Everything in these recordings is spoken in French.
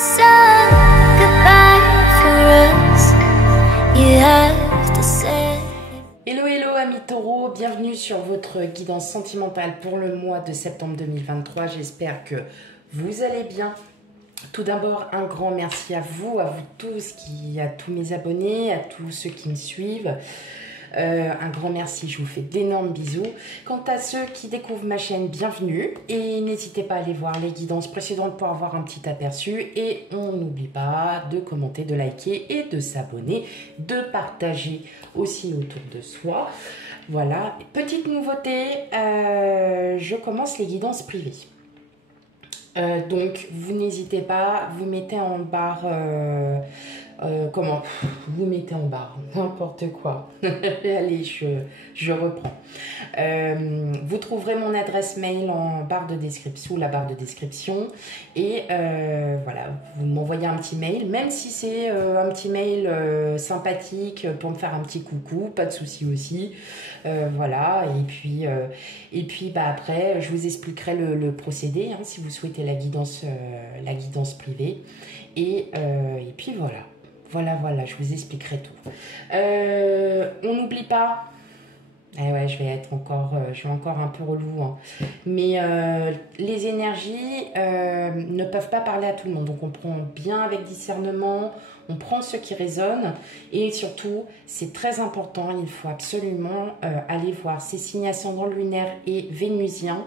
sung goodbye for us. You have to say. Hello hello amis taureaux, bienvenue sur votre guidance sentimentale pour le mois de septembre 2023. J'espère que vous allez bien. Tout d'abord, un grand merci à vous tous, à tous mes abonnés, à tous ceux qui me suivent. Un grand merci, je vous fais d'énormes bisous. Quant à ceux qui découvrent ma chaîne, bienvenue. Et n'hésitez pas à aller voir les guidances précédentes pour avoir un petit aperçu. Et on n'oublie pas de commenter, de liker et de s'abonner, de partager aussi autour de soi. Voilà, petite nouveauté, je commence les guidances privées. Donc, vous n'hésitez pas, vous mettez en barre... comment vous mettez en barre n'importe quoi. Allez, je reprends. Vous trouverez mon adresse mail en barre de description, sous la barre de description, et voilà, vous m'envoyez un petit mail, même si c'est un petit mail sympathique pour me faire un petit coucou, pas de souci aussi. Voilà, et puis bah, après je vous expliquerai le procédé, hein, si vous souhaitez la guidance privée, et puis voilà, je vous expliquerai tout. On n'oublie pas. Eh ouais, je vais encore un peu relou, hein. Mais les énergies ne peuvent pas parler à tout le monde. Donc on prend bien avec discernement, on prend ce qui résonne. Et surtout, c'est très important, il faut absolument aller voir ces signes ascendants lunaires et vénusiens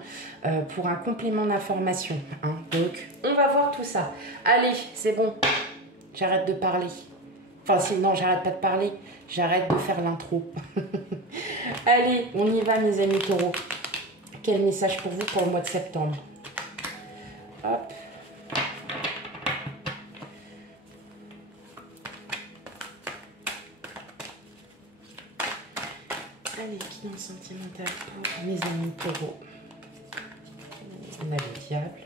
pour un complément d'information, hein. Donc on va voir tout ça. Allez, c'est bon, j'arrête de parler. Enfin, sinon, j'arrête pas de parler, j'arrête de faire l'intro. Allez, on y va, mes amis taureaux. Quel message pour vous pour le mois de septembre? Hop. Allez, guidance sentimentale pour mes amis taureaux. On a le diable.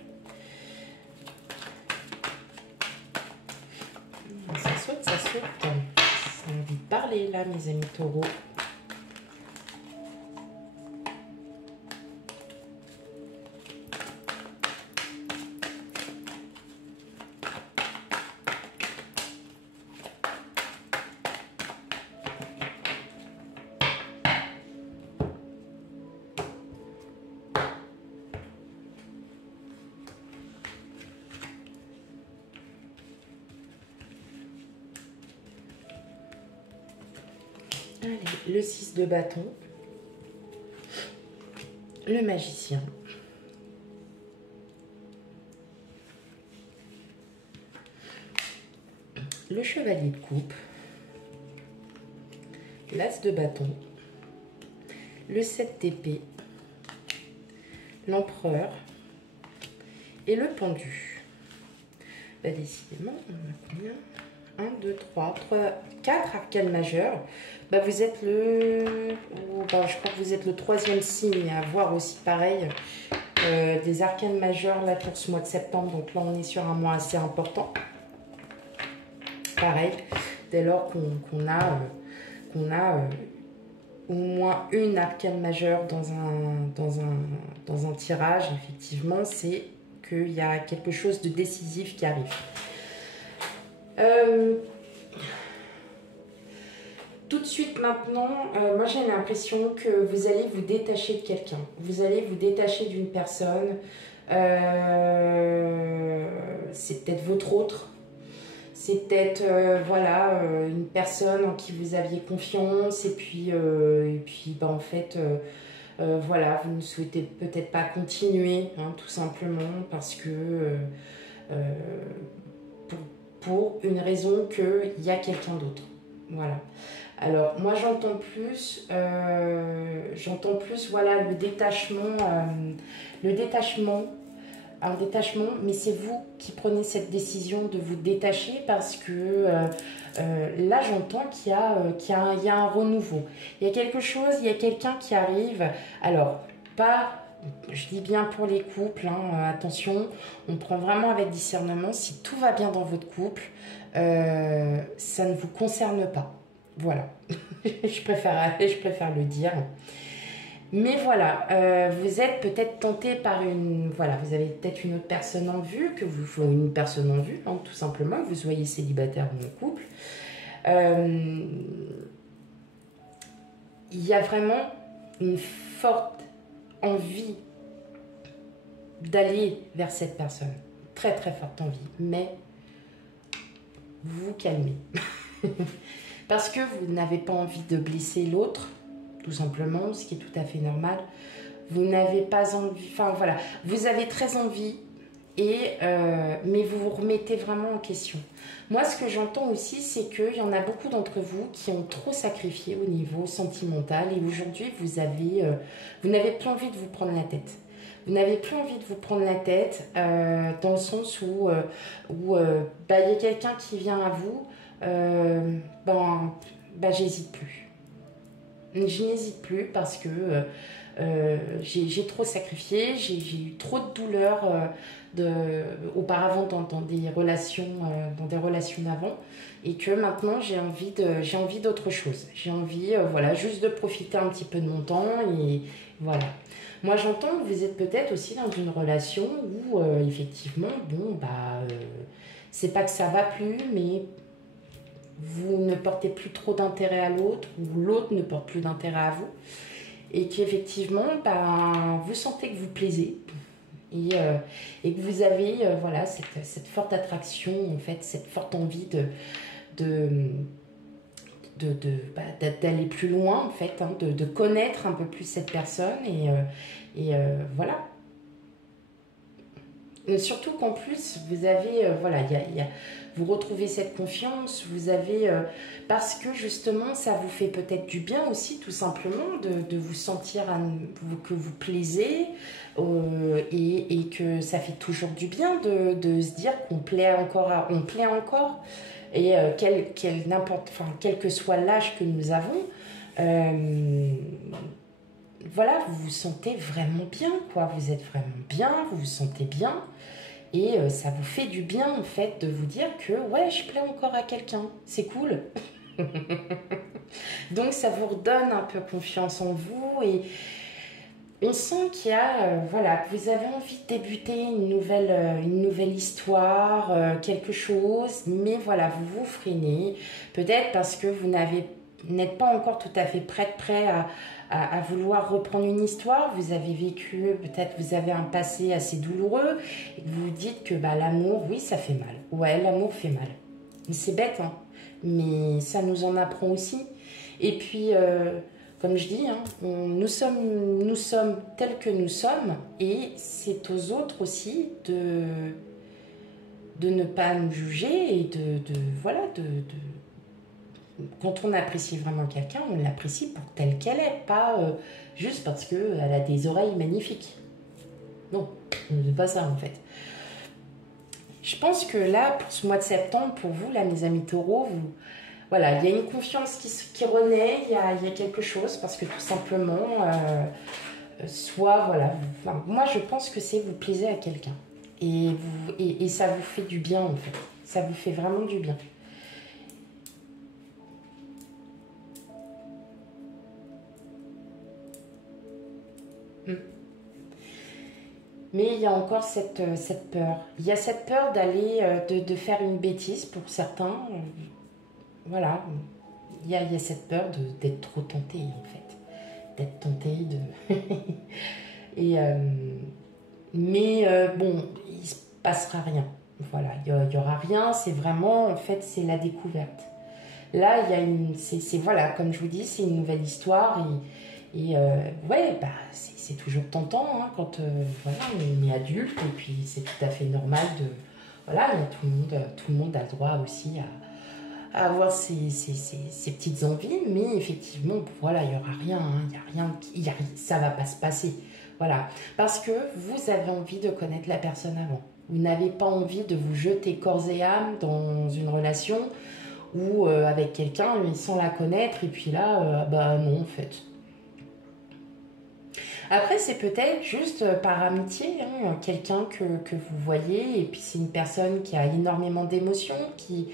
Ça saute. Ça a envie de parler là, mes amis taureaux. Allez, le 6 de bâton, le magicien, le chevalier de coupe, l'as de bâton, le 7 d'épée, l'empereur et le pendu. Bah, décidément, on a combien? 1, 2, 3, 4 arcanes majeurs. Bah, vous êtes je crois que vous êtes le 3e signe à voir aussi pareil des arcanes majeurs là pour ce mois de septembre. Donc là, on est sur un mois assez important. Pareil, dès lors qu'on a au moins une arcane majeure dans un tirage, effectivement, c'est qu'il y a quelque chose de décisif qui arrive. Tout de suite maintenant, moi j'ai l'impression que vous allez vous détacher de quelqu'un. Vous allez vous détacher d'une personne. C'est peut-être votre autre. C'est peut-être voilà, une personne en qui vous aviez confiance. Et puis bah, en fait, voilà, vous ne souhaitez peut-être pas continuer, hein, tout simplement parce que... pour une raison qu'il y a quelqu'un d'autre. Voilà. Alors, moi, j'entends plus, voilà, le détachement, mais c'est vous qui prenez cette décision de vous détacher parce que là, j'entends qu'il y a un renouveau. Il y a quelque chose, il y a quelqu'un qui arrive. Alors, pas... Je dis bien pour les couples, hein, attention, on prend vraiment avec discernement. Si tout va bien dans votre couple, ça ne vous concerne pas. Voilà, je préfère le dire. Mais voilà, vous êtes peut-être tenté par une... Voilà, vous avez peut-être une autre personne en vue, une personne en vue, hein, tout simplement, que vous soyez célibataire ou en couple. Il y a vraiment une forte envie d'aller vers cette personne. Très très forte envie. Mais vous vous calmez. Parce que vous n'avez pas envie de blesser l'autre, tout simplement, ce qui est tout à fait normal. Vous n'avez pas envie... Enfin voilà, vous avez très envie, mais vous vous remettez vraiment en question. Moi, ce que j'entends aussi, c'est qu'il y en a beaucoup d'entre vous qui ont trop sacrifié au niveau sentimental et aujourd'hui, vous n'avez plus envie de vous prendre la tête. Vous n'avez plus envie de vous prendre la tête dans le sens où il y a quelqu'un qui vient à vous, j'hésite plus. Je n'hésite plus parce que j'ai trop sacrifié, j'ai eu trop de douleurs auparavant dans des relations d'avant et que maintenant j'ai envie d'autre chose. J'ai envie juste de profiter un petit peu de mon temps et voilà. Moi j'entends que vous êtes peut-être aussi dans une relation où effectivement c'est pas que ça va plus mais vous ne portez plus trop d'intérêt à l'autre ou l'autre ne porte plus d'intérêt à vous et qu'effectivement vous sentez que vous plaisez et que vous avez cette forte attraction en fait, cette forte envie d'aller plus loin en fait, hein, de connaître un peu plus cette personne et voilà. Surtout qu'en plus, vous avez, vous retrouvez cette confiance, vous avez, parce que justement, ça vous fait peut-être du bien aussi, tout simplement, de vous sentir que vous plaisez et que ça fait toujours du bien de se dire qu'on plaît encore, et quel que soit l'âge que nous avons, voilà, vous vous sentez vraiment bien, quoi. Vous êtes vraiment bien, vous vous sentez bien. Et ça vous fait du bien, en fait, de vous dire que, ouais, je plais encore à quelqu'un. C'est cool. Donc, ça vous redonne un peu confiance en vous. Et on sent qu'il y a, que vous avez envie de débuter une nouvelle histoire, quelque chose. Mais voilà, vous vous freinez. Peut-être parce que vous n'êtes pas encore tout à fait prêt à vouloir reprendre une histoire. Vous avez vécu, peut-être vous avez un passé assez douloureux et que vous vous dites que l'amour, oui, ça fait mal. Ouais, l'amour fait mal. C'est bête, hein, mais ça nous en apprend aussi. Et puis, comme je dis, hein, nous sommes tels que nous sommes et c'est aux autres aussi de ne pas nous juger et quand on apprécie vraiment quelqu'un, on l'apprécie pour telle qu'elle est, pas juste parce qu'elle a des oreilles magnifiques. Non, c'est pas ça en fait. Je pense que là, pour ce mois de septembre, pour vous, là, mes amis taureaux, il y a une confiance qui renaît, il y a quelque chose, parce que tout simplement, moi je pense que c'est vous plaisez à quelqu'un. Et ça vous fait du bien en fait. Ça vous fait vraiment du bien. Mais il y a encore cette peur. Il y a cette peur d'aller, de faire une bêtise pour certains. Voilà. Il y a cette peur d'être trop tenté, en fait. D'être tenté de... bon, il ne se passera rien. Voilà, il y aura rien. C'est vraiment, en fait, c'est la découverte. Là, il y a voilà, comme je vous dis, c'est une nouvelle histoire c'est toujours tentant hein, quand on est adulte et puis c'est tout à fait normal tout le monde a le droit aussi à avoir ses petites envies, mais effectivement, voilà, il n'y aura rien, hein, ça va pas se passer, voilà, parce que vous avez envie de connaître la personne avant. Vous n'avez pas envie de vous jeter corps et âme dans une relation ou avec quelqu'un sans la connaître et puis là, non en fait. Après, c'est peut-être juste par amitié, hein, quelqu'un que vous voyez, et puis c'est une personne qui a énormément d'émotions, qui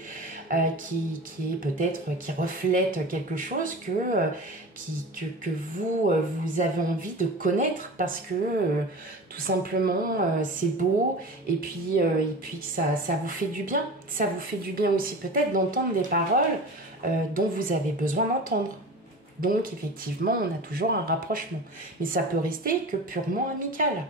est peut-être, qui reflète quelque chose que vous, vous avez envie de connaître parce que tout simplement c'est beau et puis ça vous fait du bien. Ça vous fait du bien aussi peut-être d'entendre des paroles dont vous avez besoin d'entendre. Donc effectivement, on a toujours un rapprochement. Mais ça peut rester que purement amical.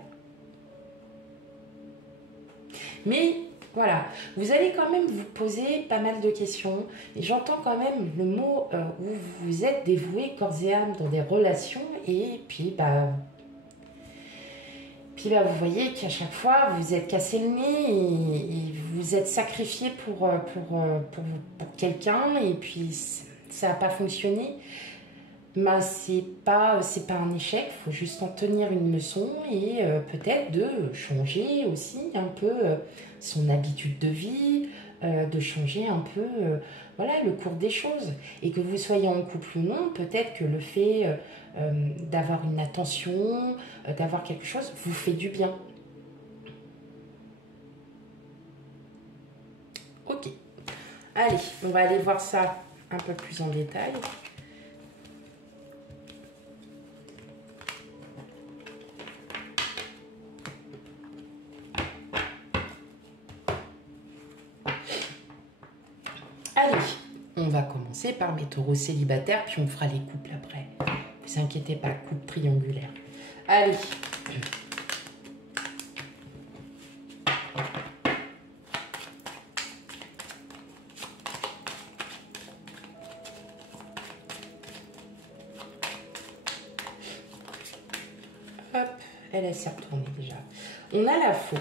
Mais voilà, vous allez quand même vous poser pas mal de questions. Et j'entends quand même le mot où vous êtes dévoué corps et âme dans des relations. Et puis vous voyez qu'à chaque fois, vous êtes cassé le nez et vous êtes sacrifié pour quelqu'un. Et puis ça n'a pas fonctionné. Ben, c'est pas un échec, il faut juste en tenir une leçon et peut-être de changer aussi un peu son habitude de vie, de changer un peu voilà, le cours des choses. Et que vous soyez en couple ou non, peut-être que le fait d'avoir une attention, d'avoir quelque chose, vous fait du bien. Ok, allez, on va aller voir ça un peu plus en détail. Allez, on va commencer par mes taureaux célibataires, puis on fera les couples après. Ne vous inquiétez pas, couple triangulaire. Allez. Hop, elle s'est retournée déjà. On a la faux.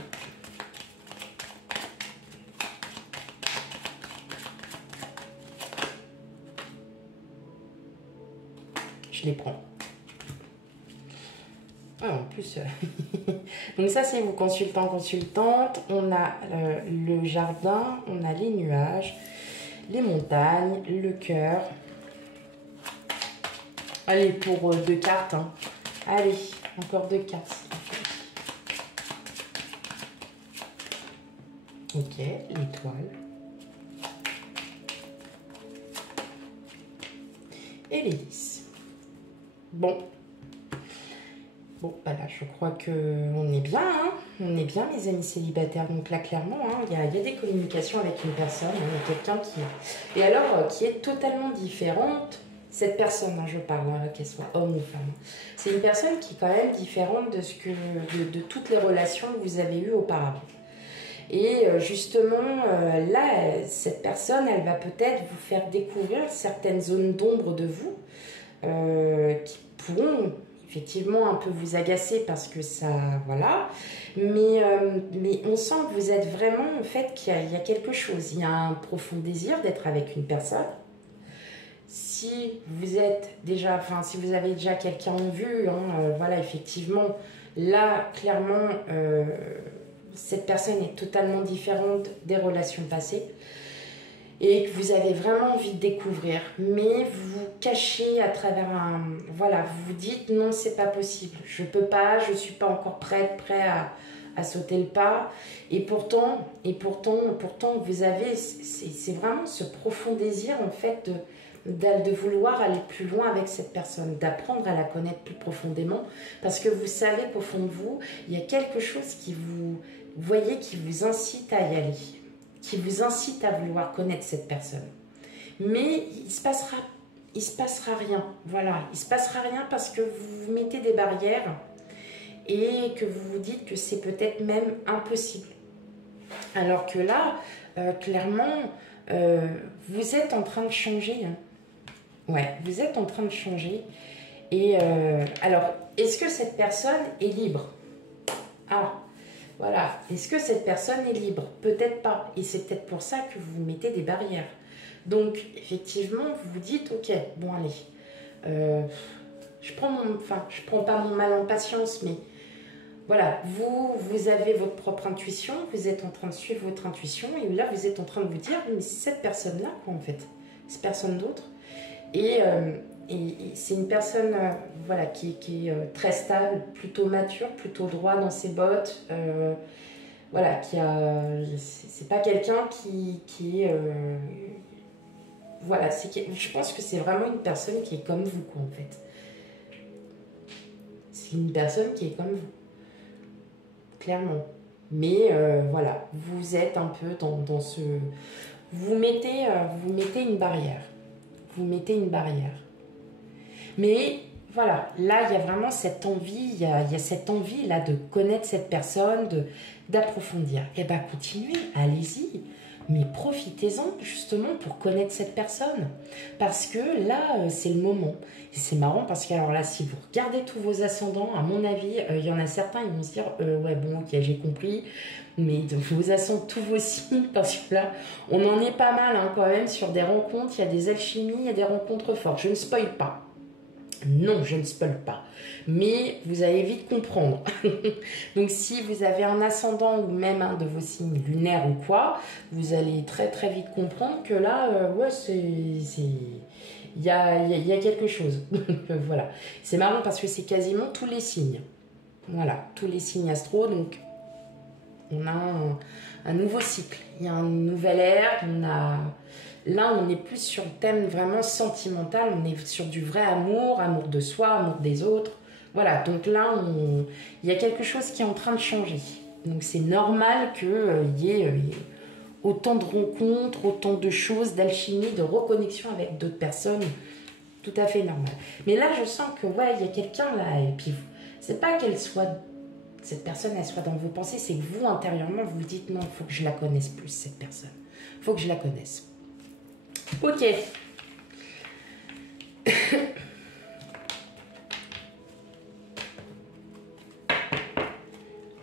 Je les prends. Ah, en plus, donc ça c'est vous consultant, consultante. On a le jardin, on a les nuages, les montagnes, le cœur. Allez, pour 2 cartes. Hein. Allez, encore 2 cartes. Ok, l'étoile. Et les 10. Bon, voilà, je crois qu'on est bien, hein. On est bien, mes amis célibataires. Donc là, clairement, hein, il y a des communications avec une personne, hein, quelqu'un qui... Et alors, qui est totalement différente. Cette personne, hein, je parle, hein, qu'elle soit homme ou femme. C'est une personne qui est quand même différente de toutes les relations que vous avez eues auparavant. Et justement, là, cette personne, elle va peut-être vous faire découvrir certaines zones d'ombre de vous qui pourront effectivement un peu vous agacer parce que ça, voilà. Mais on sent que vous êtes vraiment, en fait, qu'il y a quelque chose. Il y a un profond désir d'être avec une personne. Si vous êtes déjà, enfin, si vous avez déjà quelqu'un en vue, hein, voilà, effectivement, là, clairement, cette personne est totalement différente des relations passées et que vous avez vraiment envie de découvrir, mais vous vous cachez à travers un... Voilà, vous vous dites non, c'est pas possible, je peux pas, je suis pas encore prêt à sauter le pas. Et pourtant, vous avez... C'est vraiment ce profond désir, en fait, de vouloir aller plus loin avec cette personne, d'apprendre à la connaître plus profondément, parce que vous savez qu'au fond de vous, il y a quelque chose qui vous voyez, qui vous incite à y aller, qui vous incite à vouloir connaître cette personne. Mais il se passera rien, voilà, il se passera rien parce que vous vous mettez des barrières et que vous vous dites que c'est peut-être même impossible. Alors que là, clairement, vous êtes en train de changer, hein. Ouais, vous êtes en train de changer. Et alors, est-ce que cette personne est libre? Ah, voilà. Est-ce que cette personne est libre? Peut-être pas. Et c'est peut-être pour ça que vous mettez des barrières. Donc, effectivement, vous vous dites, ok, bon, allez, je prends pas mon mal en patience, mais voilà, vous avez votre propre intuition, vous êtes en train de suivre votre intuition, et là, vous êtes en train de vous dire, mais c'est cette personne-là, quoi, en fait. C'est personne d'autre. Et et c'est une personne voilà, qui est très stable, plutôt mature, plutôt droit dans ses bottes. Voilà, c'est pas quelqu'un qui est... voilà, je pense que c'est vraiment une personne qui est comme vous, quoi, en fait. C'est une personne qui est comme vous, clairement. Mais voilà, vous êtes un peu dans ce... vous mettez une barrière. Vous mettez une barrière. Mais voilà, là, il y a vraiment cette envie, il y a cette envie là de connaître cette personne, d'approfondir. Eh bien, continuez, allez-y. Mais profitez-en justement pour connaître cette personne. Parce que là, c'est le moment. Et c'est marrant parce que alors là, si vous regardez tous vos ascendants, à mon avis, il y en a certains, ils vont se dire, ouais, bon, ok, j'ai compris. Mais de vos ascendants, tous vos signes, parce que là, on en est pas mal hein, quand même sur des rencontres. Il y a des alchimies, il y a des rencontres fortes. Je ne spoil pas. Non, je ne spoil pas. Mais vous allez vite comprendre. Donc, si vous avez un ascendant ou même un de vos signes lunaires ou quoi, vous allez très très vite comprendre que là, ouais, il y a quelque chose. Voilà. C'est marrant parce que c'est quasiment tous les signes. Voilà, tous les signes astro. Donc, on a un nouveau cycle. Il y a une nouvelle ère. Là, on est plus sur le thème vraiment sentimental. On est sur du vrai amour, amour de soi, amour des autres. Voilà, donc là, il y a quelque chose qui est en train de changer. Donc c'est normal qu'il y ait autant de rencontres, autant de choses, d'alchimie, de reconnexion avec d'autres personnes. Tout à fait normal. Mais là, je sens que, ouais, il y a quelqu'un là. Et puis, c'est pas cette personne, elle soit dans vos pensées. C'est que vous, intérieurement, vous vous dites, non, il faut que je la connaisse plus, cette personne. Il faut que je la connaisse. Ok.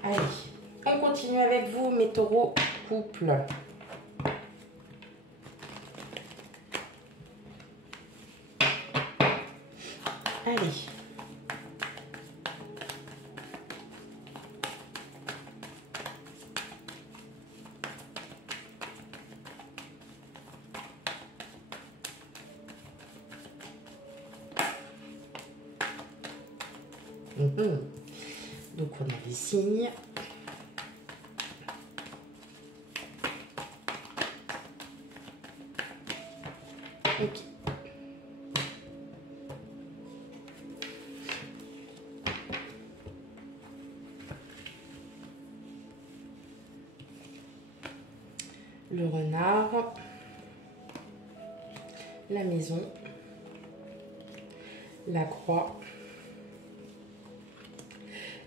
Allez, on continue avec vous, mes taureaux couple. Allez. Donc on a les signes. Ok. Le renard, la maison, la croix,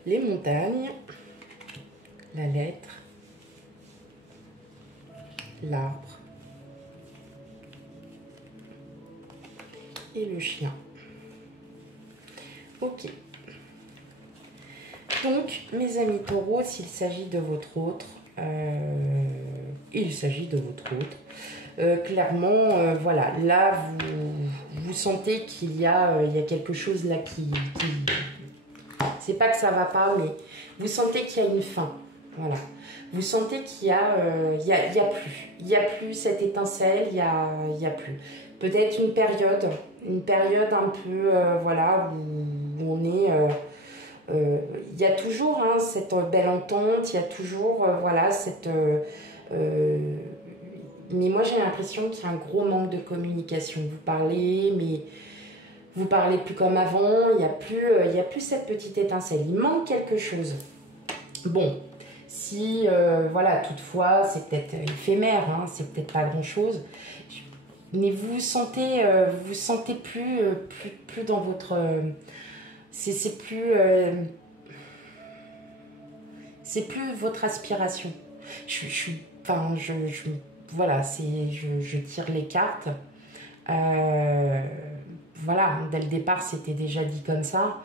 les montagnes, la lettre, l'arbre et le chien. Ok. Donc, mes amis taureaux, s'il s'agit de votre autre, il s'agit de votre autre. Clairement, voilà, là, vous sentez qu'il y a quelque chose là qui c'est pas que ça va pas, mais vous sentez qu'il y a une fin. Voilà. Vous sentez qu'il y a plus. Il n'y a plus cette étincelle, il y a plus. Peut-être une période un peu, voilà, où on est... il y a toujours hein, cette belle entente, il y a toujours, voilà, cette... mais moi, j'ai l'impression qu'il y a un gros manque de communication. Vous parlez, mais... vous parlez plus comme avant, il y a plus cette petite étincelle. Il manque quelque chose. Bon, si, voilà, toutefois, c'est peut-être éphémère, hein, c'est peut-être pas grand-chose. Mais vous sentez plus dans votre... c'est plus votre aspiration. Voilà, je tire les cartes. Voilà, dès le départ, c'était déjà dit comme ça.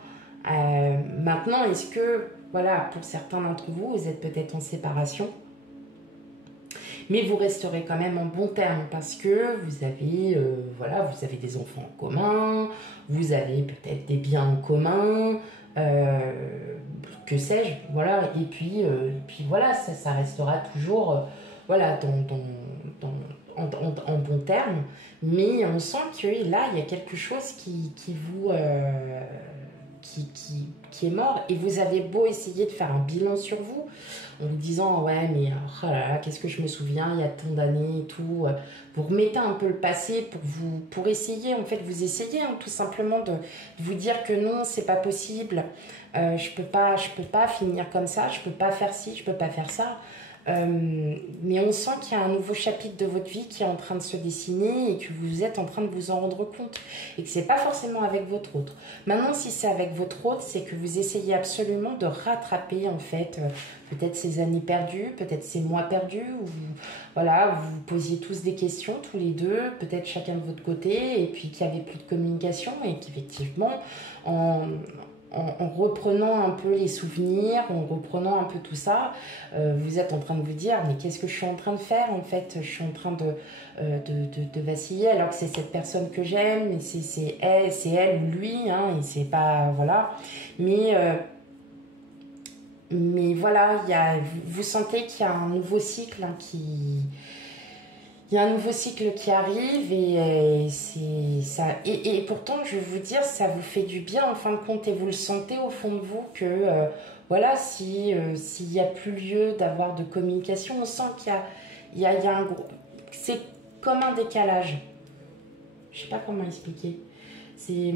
Maintenant, est-ce que, voilà, pour certains d'entre vous, vous êtes peut-être en séparation, mais vous resterez quand même en bon terme parce que vous avez, voilà, vous avez des enfants en commun, vous avez peut-être des biens en commun, que sais-je, voilà. Et puis voilà, ça restera toujours, voilà, en bons termes, mais on sent que là, il y a quelque chose qui vous... qui est mort, et vous avez beau essayer de faire un bilan sur vous en vous disant ouais mais oh là là, qu'est-ce que je me souviens il y a tant d'années et tout, vous remettez un peu le passé pour essayer, en fait vous essayez tout simplement de vous dire que non, c'est pas possible, je peux pas finir comme ça, je peux pas faire ci, je peux pas faire ça. Mais on sent qu'il y a un nouveau chapitre de votre vie qui est en train de se dessiner et que vous êtes en train de vous en rendre compte, et que c'est pas forcément avec votre autre. Maintenant, si c'est avec votre autre, c'est que vous essayez absolument de rattraper en fait peut-être ces années perdues, peut-être ces mois perdus, où voilà, vous vous posiez tous des questions tous les deux, peut-être chacun de votre côté, et puis qu'il n'y avait plus de communication, et qu'effectivement en reprenant un peu les souvenirs, en reprenant un peu tout ça, vous êtes en train de vous dire mais qu'est-ce que je suis en train de faire en fait, je suis en train de vaciller alors que c'est cette personne que j'aime, et c'est elle ou lui, hein, et c'est pas, voilà, mais voilà, vous sentez qu'il y a un nouveau cycle il y a un nouveau cycle qui arrive, et c'est ça. Et pourtant, je vais vous dire, ça vous fait du bien en fin de compte, et vous le sentez au fond de vous que voilà, s'il n'y a plus lieu d'avoir de communication, on sent qu'il y a un gros... C'est comme un décalage. Je sais pas comment expliquer. C'est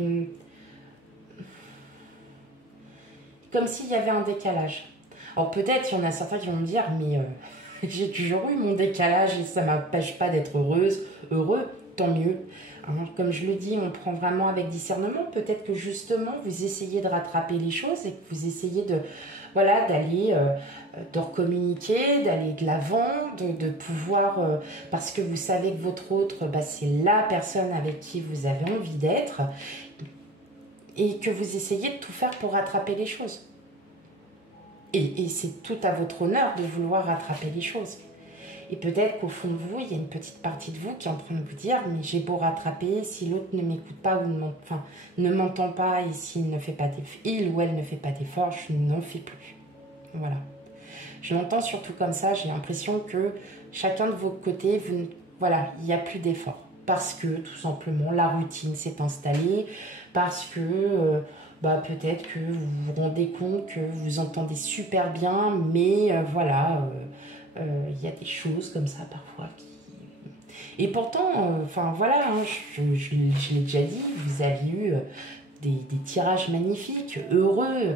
comme s'il y avait un décalage. Alors peut-être, il y en a certains qui vont me dire, mais... j'ai toujours eu mon décalage et ça ne m'empêche pas d'être heureux, tant mieux. Hein, comme je le dis, on prend vraiment avec discernement. Peut-être que justement, vous essayez de rattraper les choses et que vous essayez d'aller, de recommuniquer, d'aller de l'avant, de pouvoir, parce que vous savez que votre autre, c'est la personne avec qui vous avez envie d'être, et que vous essayez de tout faire pour rattraper les choses. Et c'est tout à votre honneur de vouloir rattraper les choses. Et peut-être qu'au fond de vous, il y a une petite partie de vous qui est en train de vous dire mais j'ai beau rattraper, si l'autre ne m'écoute pas ou ne m'entend pas, et s'il ne fait pas il ou elle ne fait pas d'effort, je n'en fais plus. Voilà. Je l'entends surtout comme ça, j'ai l'impression que chacun de vos côtés, voilà, il n'y a plus d'effort. Parce que tout simplement la routine s'est installée, parce que... peut-être que vous vous rendez compte que vous entendez super bien, mais voilà, il y a des choses comme ça parfois qui... Et pourtant, voilà, hein, je l'ai déjà dit, vous avez eu des tirages magnifiques, heureux,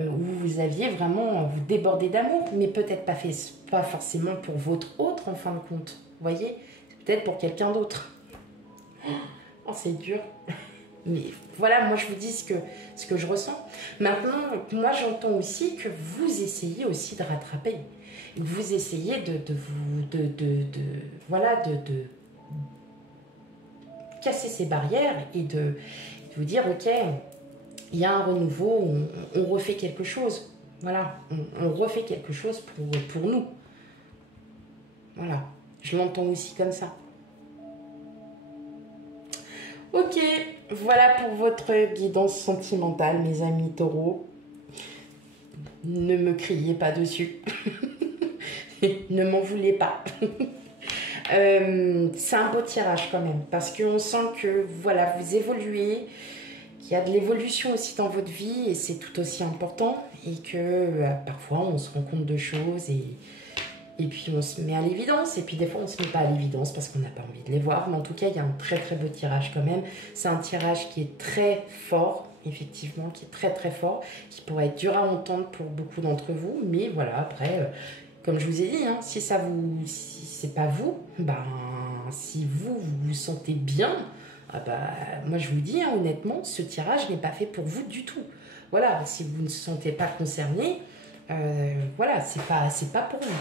où vous aviez vraiment, vous débordez d'amour, mais peut-être pas forcément pour votre autre en fin de compte, vous voyez, peut-être pour quelqu'un d'autre. Oh, c'est dur. Mais voilà, moi je vous dis ce que je ressens. Maintenant, moi j'entends aussi que vous essayez aussi de rattraper. Vous essayez de casser ces barrières et de vous dire ok, il y a un renouveau, on refait quelque chose. Voilà, on refait quelque chose pour nous. Voilà, je l'entends aussi comme ça. Ok, voilà pour votre guidance sentimentale, mes amis taureaux. Ne me criez pas dessus. Ne m'en voulez pas. C'est un beau tirage quand même, parce qu'on sent que voilà, vous évoluez, qu'il y a de l'évolution aussi dans votre vie, et c'est tout aussi important, et que parfois on se rend compte de choses, et puis on se met à l'évidence, et puis des fois on se met pas à l'évidence parce qu'on n'a pas envie de les voir, mais en tout cas il y a un très très beau tirage quand même. C'est un tirage qui est très fort, effectivement, qui est très très fort, qui pourrait être dur à entendre pour beaucoup d'entre vous, mais voilà, après, comme je vous ai dit, hein, si c'est pas vous, si vous vous sentez bien, moi je vous dis, hein, honnêtement, ce tirage n'est pas fait pour vous du tout. Voilà, si vous ne se sentez pas concerné, voilà, c'est pas pour vous.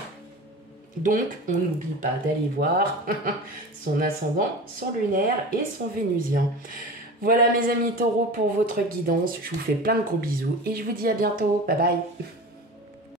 Donc, on n'oublie pas d'aller voir son ascendant, son lunaire et son vénusien. Voilà mes amis taureaux pour votre guidance. Je vous fais plein de gros bisous et je vous dis à bientôt. Bye bye.